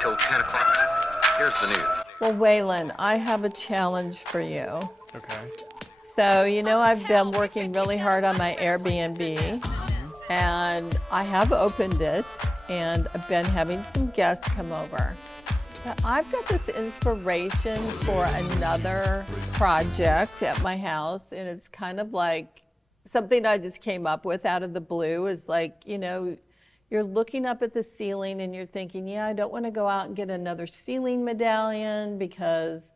till 10 o'clock. Here's the news. Well, Waylon, I have a challenge for you. Okay. So, I've been working really hard on my Air BNB, and I have opened it, and I've been having some guests come over. But I've got this inspiration for another project at my house, and it's kind of like something I just came up with out of the blue. Is like, you're looking up at the ceiling and you're thinking, yeah, I don't want to go out and get another ceiling medallion because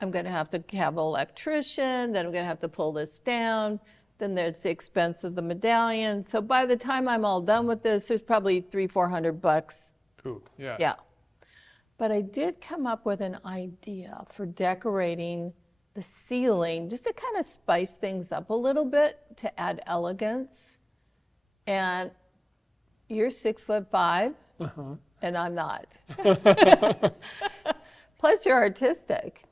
I'm going to have an electrician, then I'm going to have to pull this down, then there's the expense of the medallion. So by the time I'm all done with this, there's probably $300-400. Ooh, yeah. Yeah. But I did come up with an idea for decorating the ceiling, just to kind of spice things up a little bit to add elegance. And you're 6'5", and I'm not. Plus, you're artistic.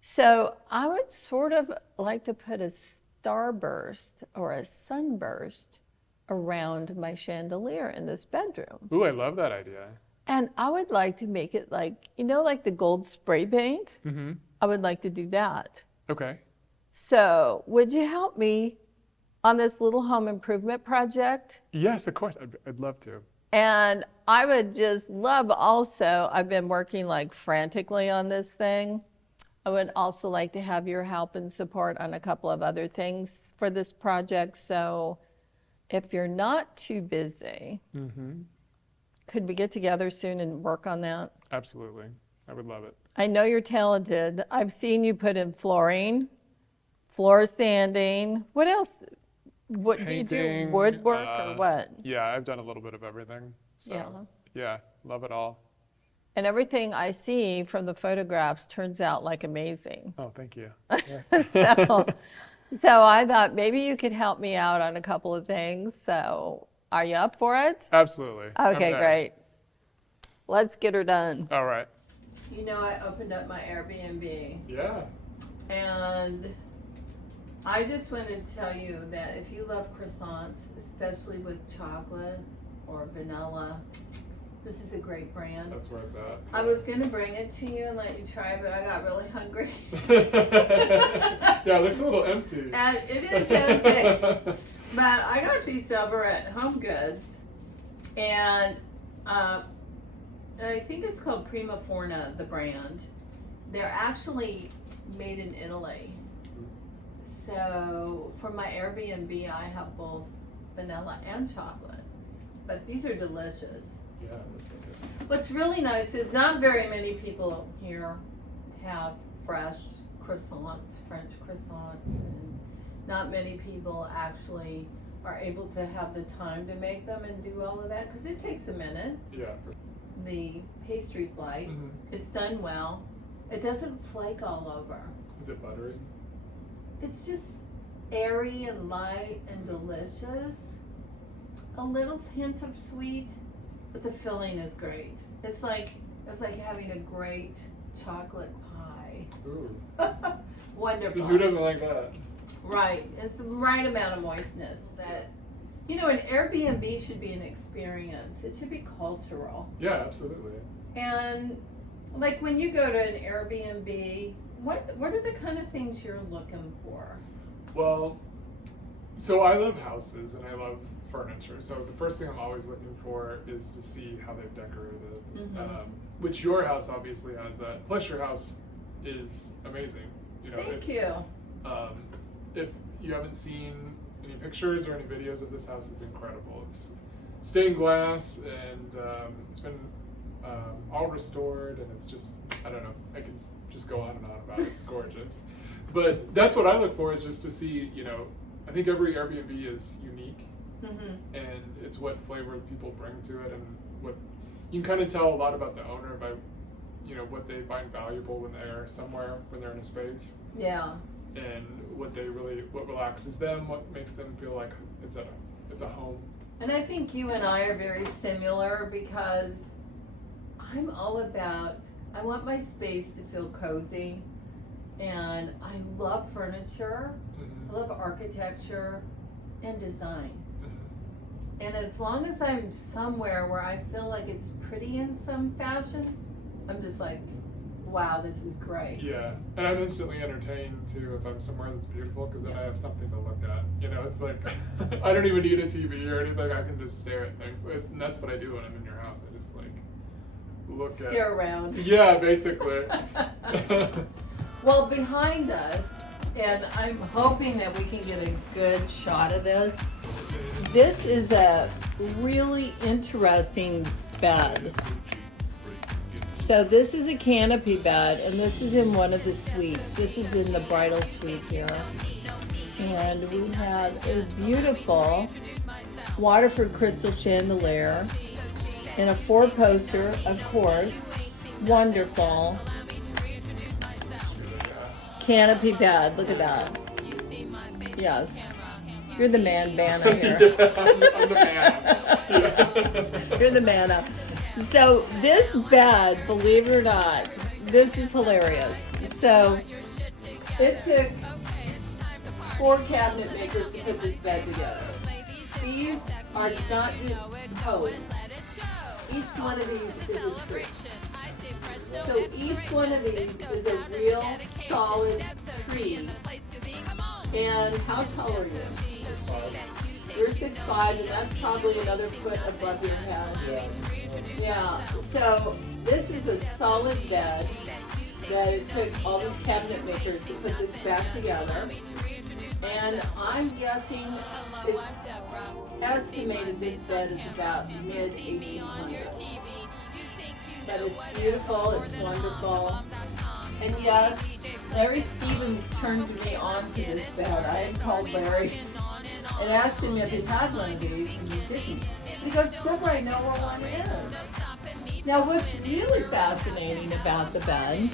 So I would sort of like to put a starburst or a sunburst around my chandelier in this bedroom. Ooh, I love that idea. And I would like to make it like, like the gold spray paint? Mm-hmm. I would like to do that. Okay. So would you help me on this little home improvement project? Yes, of course. I'd love to. And I would just love also, I've been working like frantically on this thing. I would also like to have your help and support on a couple of other things for this project. So if you're not too busy, could we get together soon and work on that? Absolutely. I would love it. I know you're talented. I've seen you put in flooring, floor sanding. What else? What Painting, do you do? Woodwork or what? Yeah, I've done a little bit of everything. So, yeah, love it all. And everything I see from the photographs turns out like amazing. Oh, thank you. So I thought maybe you could help me out on a couple of things. So are you up for it? Absolutely. Okay, great. Let's get her done. All right. I opened up my Air BNB. Yeah. And I just wanted to tell you that if you love croissants, especially with chocolate or vanilla, this is a great brand. That's where it's at. I was going to bring it to you and let you try, but I got really hungry. Yeah, it looks a little empty. And it is empty. But I got these over at Home Goods. And I think it's called Prima Forna, the brand. They're actually made in Italy. So for my Air BNB, I have both vanilla and chocolate. But these are delicious. Yeah, that's so good. What's really nice is not very many people here have fresh croissants, French croissants, and not many people actually are able to have the time to make them and do all of that because it takes a minute. Yeah. The pastry's light. It's done well. It doesn't flake all over. Is it buttery? It's just airy and light and delicious. A little hint of sweet, but the filling is great. It's like having a great chocolate pie. Ooh. Wonderful. Who doesn't like that? Right. It's the right amount of moistness that, an Airbnb should be an experience. It should be cultural. Yeah, absolutely. And like when you go to an Airbnb, what are the kind of things you're looking for? Well, so I love houses and I love furniture. So the first thing I'm always looking for is to see how they've decorated it. Which your house obviously has that. Plus your house is amazing. Thank you. If you haven't seen any pictures or any videos of this house, it's incredible. It's stained glass and it's been all restored, and it's just, I don't know, I can just go on and on about it. It's gorgeous. But that's what I look for, is just to see, I think every Airbnb is unique, and it's what flavor people bring to it, and what you can kind of tell a lot about the owner by, what they find valuable when they're somewhere, when they're in a space. Yeah. And what relaxes them, what makes them feel like it's a home. And I think you and I are very similar because I'm all about, I want my space to feel cozy, and I love furniture, I love architecture and design. And as long as I'm somewhere where I feel like it's pretty in some fashion, I'm just like, wow, this is great. Yeah, and I'm instantly entertained too if I'm somewhere that's beautiful, because then I have something to look at. You know, it's like I don't even need a TV or anything. I can just stare at things, and that's what I do when I'm in your house. I just like look at. Stare around. Yeah, basically. Well, behind us, and I'm hoping that we can get a good shot of this. This is a really interesting bed. So this is a canopy bed, and this is in one of the suites. This is in the bridal suite here. And we have a beautiful Waterford crystal chandelier and a 4-poster, of course. Wonderful. Canopy bed, look at that. Yes. You're the man-banner here. I'm the man. You're the man-up. So this bed, believe it or not, this is hilarious. So it took 4 cabinet makers to put this bed together. These are not just posts. Each one of these is a tree. So each one of these is a real solid tree. And how tall are you? You're 6'5", and that's probably another foot above your head. Yeah. So this is a solid bed that it took all these cabinet makers to put this back together. And I'm guessing it's estimated this bed is about mid-1800s. But it's beautiful, it's wonderful. And yes, Larry Stevens turned me on to this bed. I had called Larry and asked him if he had one of these, and he didn't. He goes, Debra, I know where one is. Now what's really fascinating about the bed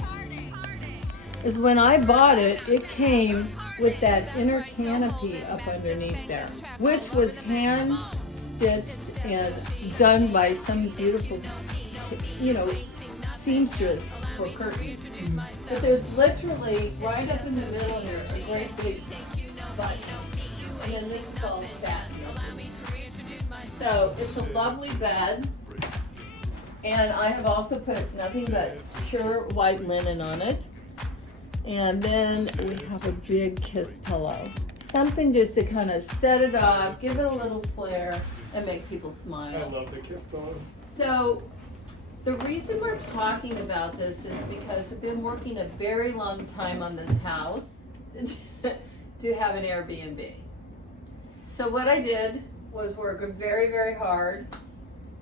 is when I bought it, it came with that inner canopy up underneath there, which was hand stitched and done by some beautiful, seamstress for curtains. But there's literally right up in the middle here a great big button, and then this is all satin. So it's a lovely bed, and I have also put nothing but pure white linen on it. And then we have a big kiss pillow. Something just to kind of set it off, give it a little flair, and make people smile. I love the kiss pillow. So the reason we're talking about this is because I've been working a very long time on this house to have an Air BNB. So what I did was work very, very hard,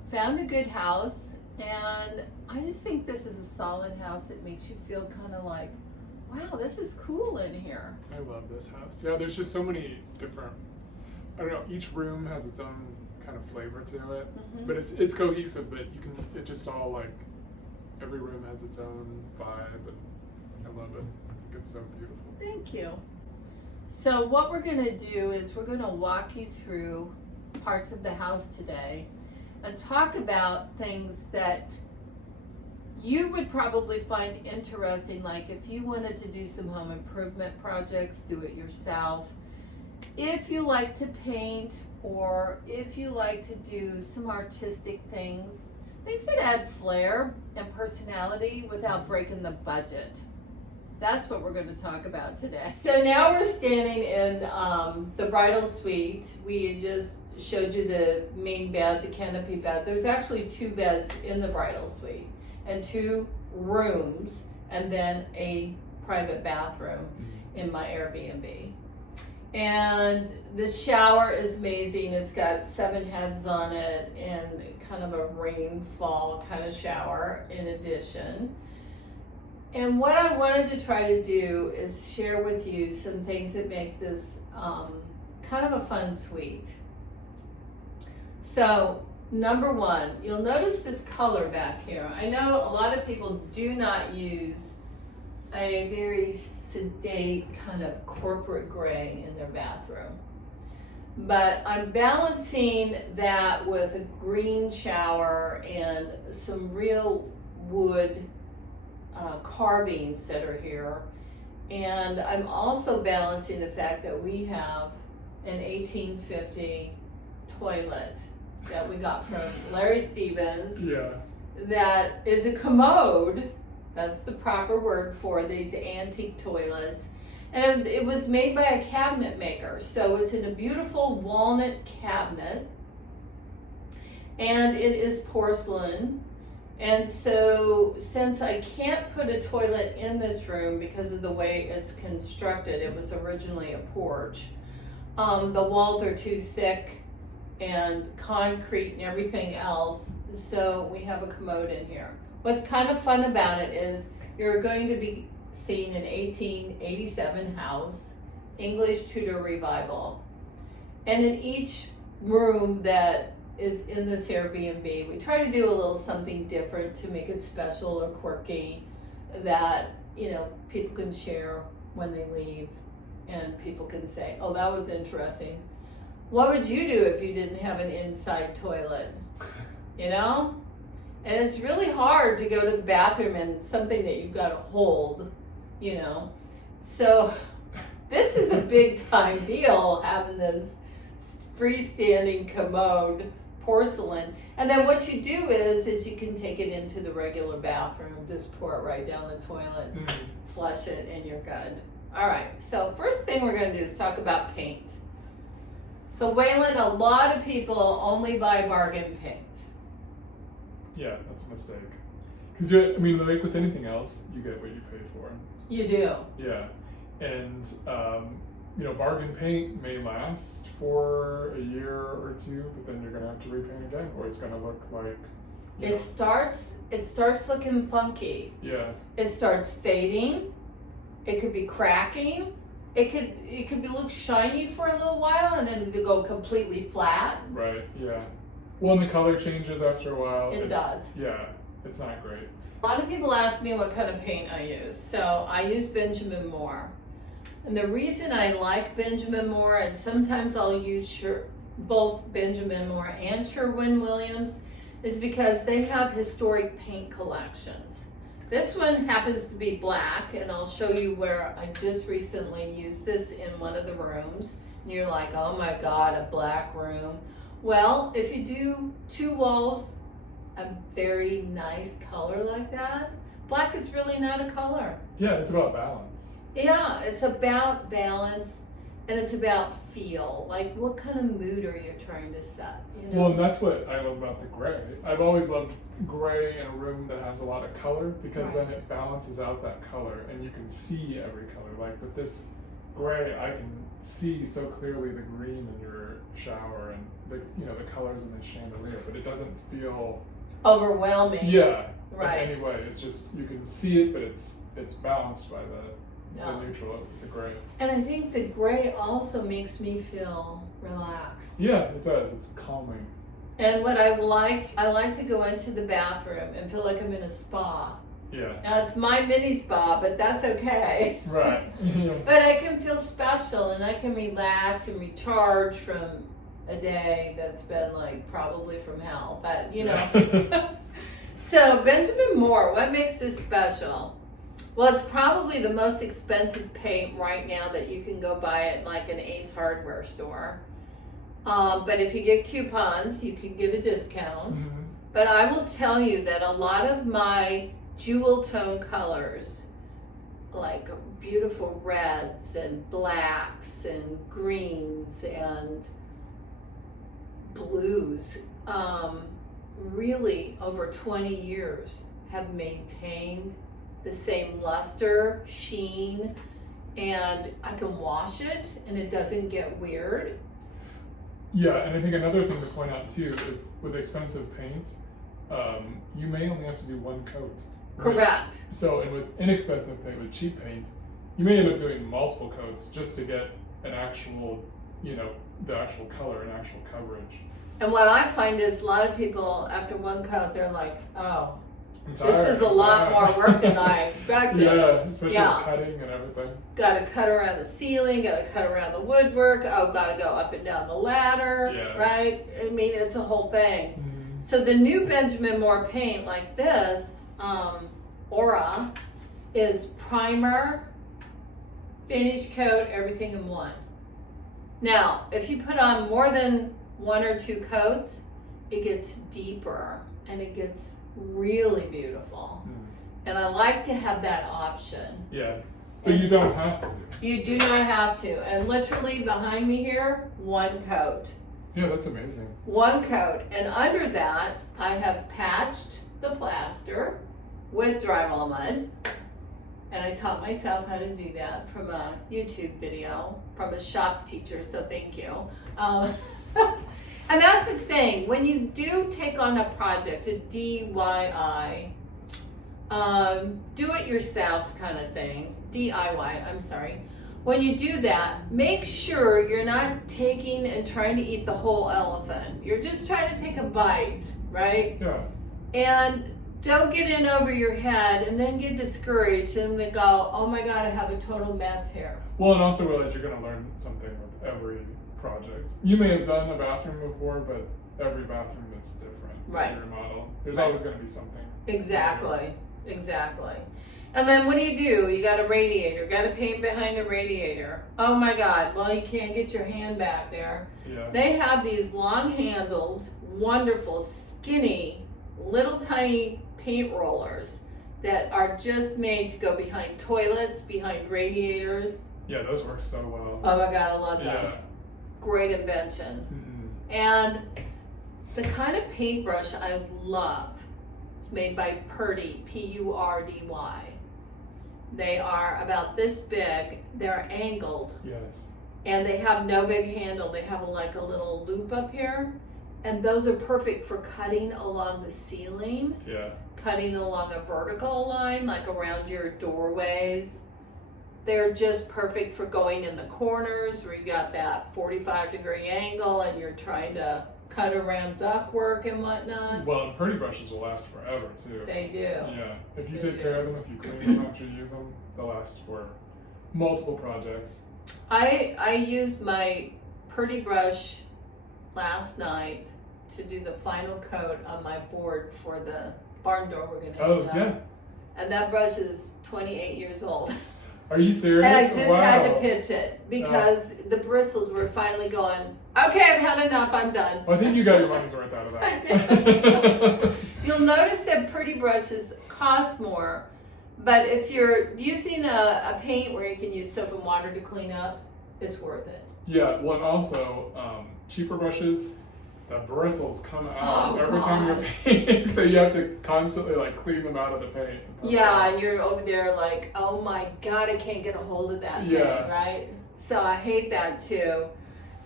found a good house, and I just think this is a solid house that makes you feel kind of like, wow, this is cool in here. I love this house. Yeah, there's just so many different, I don't know, each room has its own kind of flavor to it, but it's cohesive, but you can, it just all like, every room has its own vibe, and I love it. I think it's so beautiful. Thank you. So what we're gonna do is we're gonna walk you through parts of the house today and talk about things that you would probably find interesting, like if you wanted to do some home improvement projects, do it yourself. If you like to paint, or if you like to do some artistic things that add flair and personality without breaking the budget. That's what we're going to talk about today. So now we're standing in the bridal suite. We just showed you the main bed, the canopy bed. There's actually 2 beds in the bridal suite, and 2 rooms, and then a private bathroom in my Air BNB. And the shower is amazing. It's got 7 heads on it and kind of a rainfall kind of shower in addition. And what I wanted to try to do is share with you some things that make this kind of a fun suite. So, number 1, you'll notice this color back here. I know a lot of people do not use a very sedate kind of corporate gray in their bathroom. But I'm balancing that with a green shower and some real wood carvings that are here. And I'm also balancing the fact that we have an 1850 toilet that we got from Larry Stevens. Yeah. That is a commode. That's the proper word for these antique toilets. And it was made by a cabinet maker. So it's in a beautiful walnut cabinet. And it is porcelain. And so since I can't put a toilet in this room because of the way it's constructed, it was originally a porch. The walls are too thick and concrete and everything else. So we have a commode in here. What's kind of fun about it is you're going to be seeing an 1887 house, English Tudor revival. And in each room that is in this Airbnb, we try to do a little something different to make it special or quirky that, you know, people can share when they leave and people can say, oh, that was interesting. What would you do if you didn't have an inside toilet? You know? And it's really hard to go to the bathroom and something that you've got to hold, you know. So this is a big time deal, having this freestanding commode porcelain. And then what you do is you can take it into the regular bathroom, just pour it right down the toilet, flush it, and you're good. All right, so first thing we're going to do is talk about paint. So Waylon, a lot of people only buy bargain paint. Yeah, that's a mistake. Because, I mean, like with anything else, you get what you pay for. You do. Yeah. And, you know, bargain paint may last for a year or two, but then you're going to have to repaint again, or it's going to look like, you know. It starts looking funky. Yeah. It starts fading. It could be cracking. It could look shiny for a little while and then to go completely flat. Right, yeah. Well, and the color changes after a while. It does. Yeah, it's not great. A lot of people ask me what kind of paint I use. So I use Benjamin Moore. And the reason I like Benjamin Moore, and sometimes I'll use both Benjamin Moore and Sherwin-Williams, is because they have historic paint collections. This one happens to be black, and I'll show you where I just recently used this in one of the rooms. And you're like, oh my God, a black room. Well, if you do two walls, a very nice color like that, black is really not a color. Yeah, it's about balance. Yeah, it's about balance, and it's about feel. Like, what kind of mood are you trying to set? You know? Well, and that's what I love about the gray. I've always loved gray in a room that has a lot of color, because then it balances out that color, and you can see every color. Like with this gray, I can see so clearly the green in your shower and the colors in the chandelier, but it doesn't feel overwhelming. Yeah, right. In any way, it's just you can see it, but it's balanced by the neutral of the gray. And I think the gray also makes me feel relaxed. Yeah, it does. It's calming. And what I like to go into the bathroom and feel like I'm in a spa. Yeah. Now it's my mini spa, but that's okay. Right. But I can feel special, and I can relax and recharge from a day that's been like probably from hell, but you know. So Benjamin Moore, what makes this special? Well, it's probably the most expensive paint right now that you can go buy at like an Ace Hardware store. But if you get coupons, you can get a discount. Mm-hmm. But I will tell you that a lot of my jewel tone colors, like beautiful reds and blacks and greens and blues, really over 20 years have maintained the same luster, sheen, and I can wash it and it doesn't get weird. Yeah, and I think another thing to point out too, with expensive paint, you may only have to do one coat. Correct. And with inexpensive paint, with cheap paint, you may end up doing multiple coats just to get an actual, the actual color and actual coverage. And what I find is a lot of people, after one coat, they're like, oh, I'm tired, this is a lot more work than I expected. Yeah, especially with cutting and everything. Got to cut around the ceiling, got to cut around the woodwork, got to go up and down the ladder, right? I mean, it's a whole thing. Mm-hmm. So the new Benjamin Moore paint like this, Aura, is primer, finish coat, everything in one. Now, if you put on more than one or two coats, it gets deeper and it gets really beautiful. And I like to have that option. Yeah, but you don't have to. You do not have to. And literally behind me here, one coat. Yeah, that's amazing. One coat. And under that, I have patched the plaster with drywall mud. And I taught myself how to do that from a YouTube video from a shop teacher, so thank you. And that's the thing, when you do take on a project, a DIY, do it yourself kind of thing, DIY, I'm sorry. When you do that, make sure you're not taking and trying to eat the whole elephant. You're just trying to take a bite, right? Yeah. And don't get in over your head and then get discouraged and then go, oh my God, I have a total mess here. Well, and also realize you're going to learn something with every project. You may have done a bathroom before, but every bathroom is different. Right. Every model. There's Right. always going to be something. Exactly, exactly. And then what do? You got a radiator, got to paint behind the radiator. Oh my God, well you can't get your hand back there. Yeah. They have these long-handled, wonderful, skinny, little tiny paint rollers that are just made to go behind toilets, behind radiators. Yeah, those work so well. Oh my God, I love them. Yeah. Great invention. Mm-hmm. And the kind of paintbrush I love is made by Purdy, P-U-R-D-Y. They are about this big, they're angled, Yes. and they have no big handle. They have like a little loop up here, and those are perfect for cutting along the ceiling, Yeah. cutting along a vertical line, like around your doorways. They're just perfect for going in the corners where you got that 45-degree angle and you're trying to cut around ductwork and whatnot. Well, and Purdy brushes will last forever too. They do. Yeah. If you They take care of them, if you clean them after you use them, they'll last for multiple projects. I used my Purdy brush last night to do the final coat on my board for the barn door we're going to Oh, hang up. yeah. And that brush is 28 years old. Are you serious? And I just Wow. had to pitch it because the bristles were finally going, okay, I've had enough, I'm done. Well, I think you got your money's worth out of I that. You'll notice that Purdy brushes cost more, but if you're using a paint where you can use soap and water to clean up, it's worth it. Yeah, well, and also, cheaper brushes, the bristles come out Oh, every time you're painting, so you have to constantly like clean them out of the paint. Yeah, and you're over there like, oh my God, I can't get a hold of that Yeah. thing, right? So I hate that too.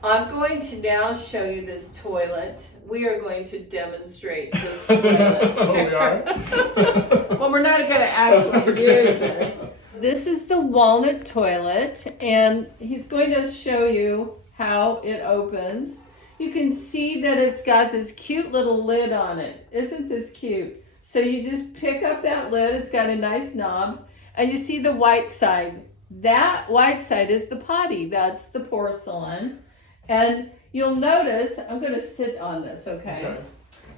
I'm going to now show you this toilet. We are going to demonstrate this toilet. Oh, we are? Well, we're not going to actually Okay. use it. This is the walnut toilet, and he's going to show you how it opens. You can see that it's got this cute little lid on it. Isn't this cute? So you just pick up that lid. It's got a nice knob, and you see the white side. That white side is the potty. That's the porcelain. And you'll notice, I'm going to sit on this, okay?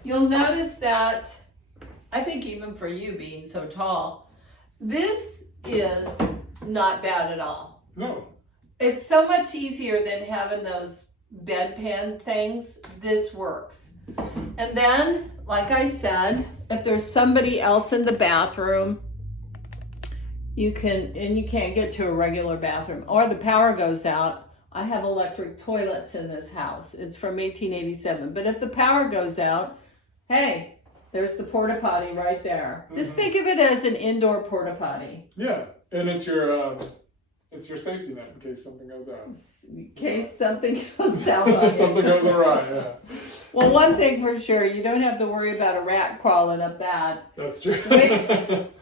You'll notice that, I think even for you being so tall, this is not bad at all. No. It's so much easier than having those bedpan things. This works. And then, like I said, if there's somebody else in the bathroom, you can't get to a regular bathroom, or the power goes out. I have electric toilets in this house. It's from 1887. But if the power goes out, hey, there's the porta potty right there. Just think of it as an indoor porta potty. Yeah, and it's your safety net in case something goes out. In case something goes out on you. Something goes awry, yeah. Well, one thing for sure, you don't have to worry about a rat crawling up that. That's true.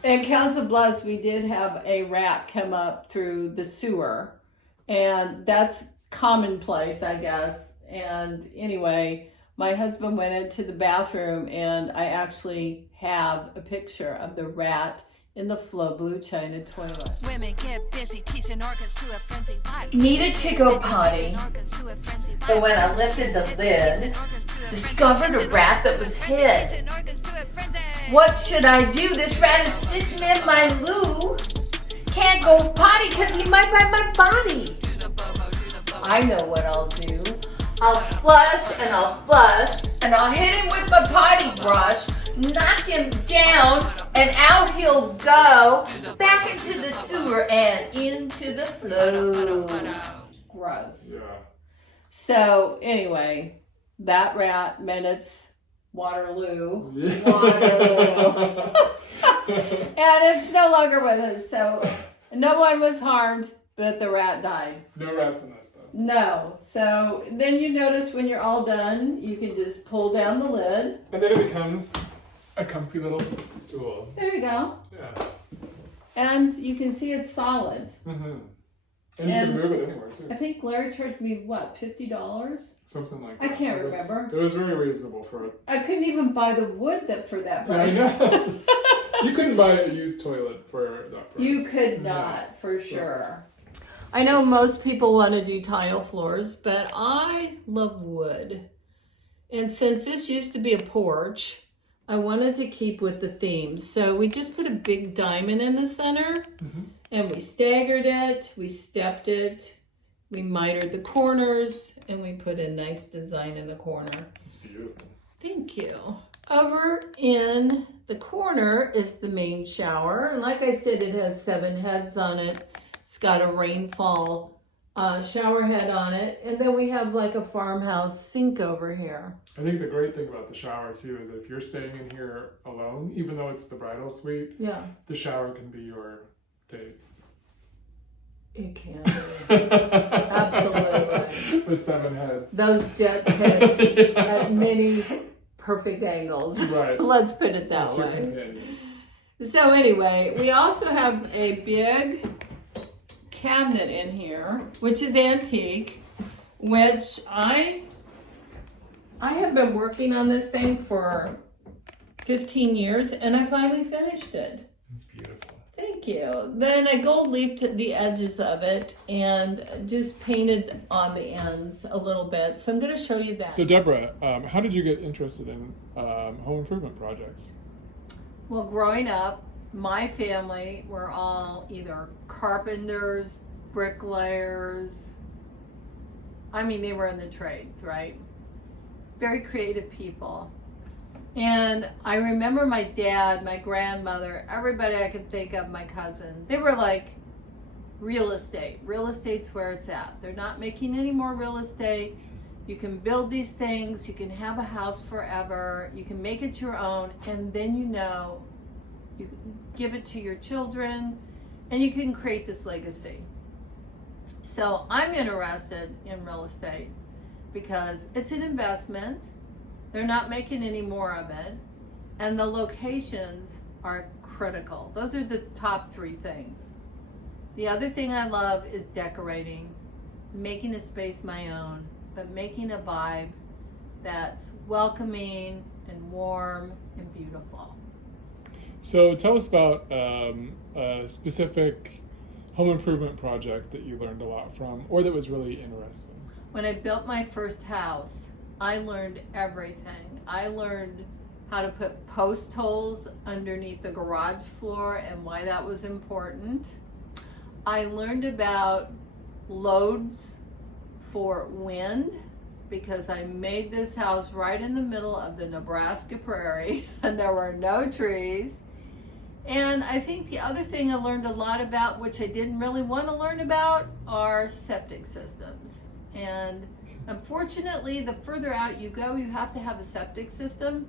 In Council Bluffs, we did have a rat come up through the sewer. And that's commonplace, I guess. And anyway, my husband went into the bathroom, and I actually have a picture of the rat in the Flow Blue China toilet. Women get busy teasing organs to a frenzy. Needed to go potty, but when I lifted the lid, discovered a rat that was hid. What should I do? This rat is sitting in my loo. Can't go potty because he might bite my body. I know what I'll do. I'll flush and I'll fuss and I'll hit him with my potty brush, knock him down, and out he'll go back into the sewer and into the flow. Gross. Yeah. So anyway, that rat meant it's Waterloo. Yeah. Waterloo. And it's no longer with us. So no one was harmed, but the rat died. No rats in this though. No. So then you notice when you're all done, you can just pull down the lid. And then it becomes a comfy little stool. There you go. Yeah. And you can see it's solid. Mm-hmm. And you can move it anywhere too. I think Larry charged me, what, $50? Something like I that. can't remember. It was very reasonable for it. I couldn't even buy the wood for that Yeah, I price. know. You couldn't buy a used toilet for that price. You could not, for sure. I know most people want to do tile floors, but I love wood. And since this used to be a porch, I wanted to keep with the theme. So we just put a big diamond in the center, and we staggered it, we stepped it, we mitered the corners, and we put a nice design in the corner. It's beautiful. Thank you. Over in the corner is the main shower. And like I said, it has 7 heads on it. It's got a rainfall shower head on it. And then we have like a farmhouse sink over here. I think the great thing about the shower too is if you're staying in here alone, even though it's the bridal suite, Yeah, the shower can be your date. it can be. Absolutely. With 7 heads. Those jets hit at many perfect angles. Right. Let's put it that That's your way. companion. So anyway, we also have a big cabinet in here, which is antique, which I have been working on this thing for 15 years, and I finally finished it. It's beautiful. Thank you. Then I gold leafed the edges of it and just painted on the ends a little bit. So I'm going to show you that. So Deborah, how did you get interested in home improvement projects? Well, growing up, my family were all either carpenters, bricklayers. I mean, they were in the trades, right? Very creative people. And I remember my dad, my grandmother, everybody I could think of, my cousin, they were like, real estate. Real estate's where it's at. They're not making any more real estate. You can build these things, you can have a house forever, you can make it your own, and then you can give it to your children, and you can create this legacy. So I'm interested in real estate because it's an investment. They're not making any more of it, and the locations are critical. Those are the top 3 things. The other thing I love is decorating, making a space my own, but making a vibe that's welcoming and warm and beautiful. So tell us about a specific home improvement project that you learned a lot from, or that was really interesting. When I built my first house, I learned everything. I learned how to put post holes underneath the garage floor and why that was important. I learned about loads for wind because I made this house right in the middle of the Nebraska prairie and there were no trees. And I think the other thing I learned a lot about, which I didn't really want to learn about, are septic systems. And unfortunately, the further out you go, you have to have a septic system,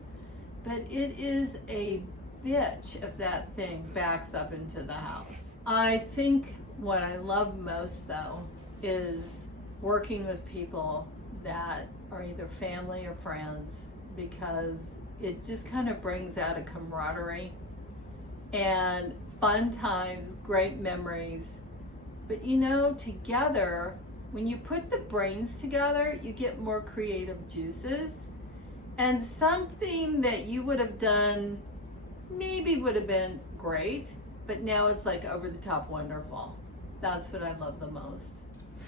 but it is a bitch if that thing backs up into the house. I think what I love most, though, is working with people that are either family or friends, because it just kind of brings out a camaraderie and fun times, great memories. But you know, together, when you put the brains together, you get more creative juices. And something that you would have done maybe would have been great, but now it's like over the top wonderful. That's what I love the most.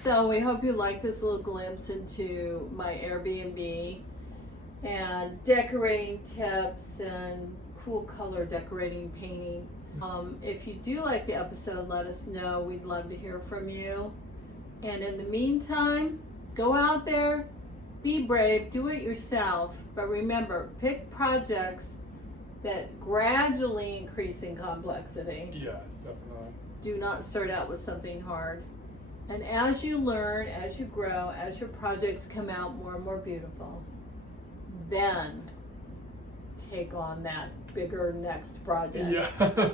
So we hope you like this little glimpse into my Airbnb and decorating tips and cool color decorating, painting. If you do like the episode, let us know. We'd love to hear from you. And in the meantime, go out there, Be brave, do it yourself, but remember, pick projects that gradually increase in complexity. Yeah, definitely. Do not start out with something hard. And as you learn, as you grow, as your projects come out more and more beautiful, then take on that bigger next project. Yeah.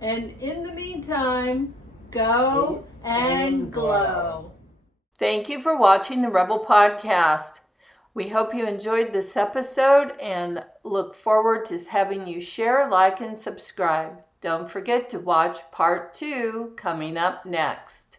And in the meantime, go and glow. Thank you for watching the Rebel Podcast. We hope you enjoyed this episode and look forward to having you share, like, and subscribe. Don't forget to watch part 2 coming up next.